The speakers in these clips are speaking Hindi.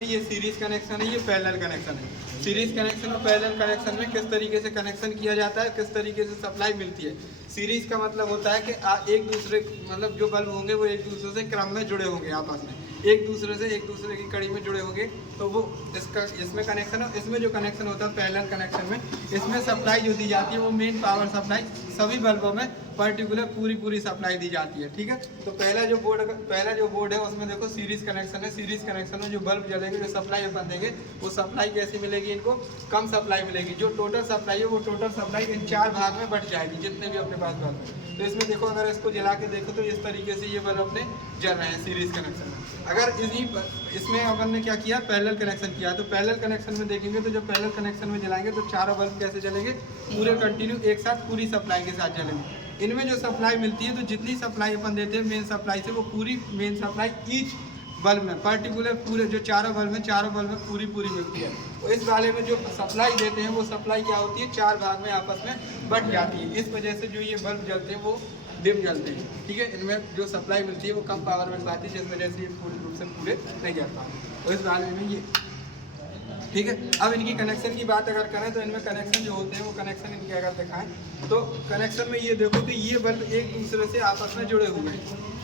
ये सीरीज कनेक्शन है, ये पैरेलल कनेक्शन है। सीरीज कनेक्शन और पैरेलल कनेक्शन में किस तरीके से कनेक्शन किया जाता है, किस तरीके से सप्लाई मिलती है। सीरीज का मतलब होता है कि एक दूसरे मतलब जो बल्ब होंगे वो एक दूसरे से क्रम में जुड़े होंगे, आपस में एक दूसरे की कड़ी में जुड़े होंगे, तो वो इसमें कनेक्शन है। इसमें जो कनेक्शन होता है पैरेलल कनेक्शन में, इसमें सप्लाई जो दी जाती है वो मेन पावर सप्लाई सभी बल्बों में पर्टिकुलर पूरी सप्लाई दी जाती है। ठीक है, तो पहला जो बोर्ड है उसमें देखो सीरीज कनेक्शन है। सीरीज कनेक्शन में जो बल्ब जलेंगे, जो सप्लाई अपन देंगे, वो सप्लाई कैसी मिलेगी, इनको कम सप्लाई मिलेगी। जो टोटल सप्लाई है वो टोटल सप्लाई इन 4 भाग में बट जाएगी, जितने भी अपने पास बल्ब है। तो इसमें देखो, अगर इसको जला के देखो तो इस तरीके से ये बल्ब अपने जल रहे हैं सीरीज कनेक्शन में। अगर इसमें अपन ने क्या किया, पैरेलल कनेक्शन किया, तो पैरेलल कनेक्शन में देखेंगे तो जब पैरेलल कनेक्शन में जलाएंगे तो चारों बल्ब कैसे जलेंगे, पूरे कंटिन्यू एक साथ पूरी सप्लाई के साथ जलेंगे। इनमें जो सप्लाई मिलती है, तो जितनी सप्लाई अपन देते हैं मेन सप्लाई से, वो पूरी मेन सप्लाई ईच बल्ब में पर्टिकुलर पूरे जो चारों बल्ब में पूरी मिलती है। तो इस वाले में जो सप्लाई देते हैं वो सप्लाई क्या होती है, 4 भाग में आपस में बट जाती है। इस वजह से जो ये बल्ब जलते हैं वो डिम जलते हैं। ठीक है, इनमें जो सप्लाई मिलती है वो कम पावर में आती है, जिस वजह से ये पूरी रूप से पूरे नहीं जल पाते। तो इस वाले में ये ठीक है। अब इनकी कनेक्शन की बात अगर करें तो इनमें कनेक्शन जो होते हैं वो कनेक्शन इनके अगर दिखाएं तो कनेक्शन में ये देखो कि ये बल्ब एक दूसरे से आपस में जुड़े हुए हैं।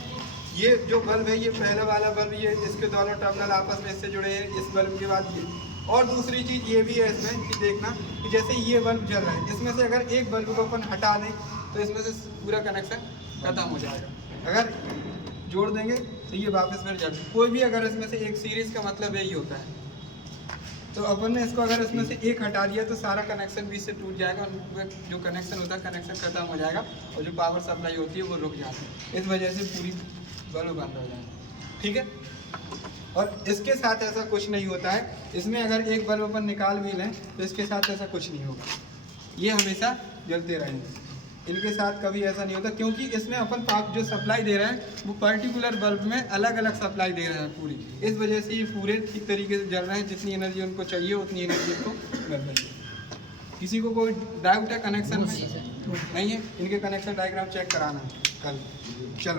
ये जो बल्ब है, ये पहला वाला बल्ब, ये इसके दोनों टर्मिनल आपस में इससे जुड़े हैं। इस बल्ब के बाद ये, और दूसरी चीज़ ये भी है इसमें कि देखना कि जैसे ये बल्ब जल रहा है, इसमें से अगर एक बल्ब को अपन हटा दें तो इसमें से पूरा कनेक्शन खत्म हो जाएगा। अगर जोड़ देंगे तो ये वापस फिर जल, कोई भी अगर इसमें से एक सीरीज का मतलब यही होता है। तो अपन ने इसको अगर इसमें से एक हटा दिया तो सारा कनेक्शन भी इससे टूट जाएगा, और जो कनेक्शन होता है कनेक्शन खत्म हो जाएगा, और जो पावर सप्लाई होती है वो रुक जाती है। इस वजह से पूरी बल्ब बंद हो जाएगा। ठीक है, और इसके साथ ऐसा कुछ नहीं होता है। इसमें अगर एक बल्ब अपन निकाल भी लें तो इसके साथ ऐसा कुछ नहीं होगा, ये हमेशा जलते रहेंगे। इनके साथ कभी ऐसा नहीं होता, क्योंकि इसमें अपन जो सप्लाई दे रहे हैं वो पर्टिकुलर बल्ब में अलग अलग सप्लाई दे रहे हैं पूरी। इस वजह से ये पूरे ठीक तरीके से जल रहे हैं, जितनी एनर्जी उनको चाहिए उतनी एनर्जी उनको मिल रही है। किसी को कोई डाउट है कनेक्शन में? नहीं है। इनके कनेक्शन डायग्राम चेक कराना है कल। चलो।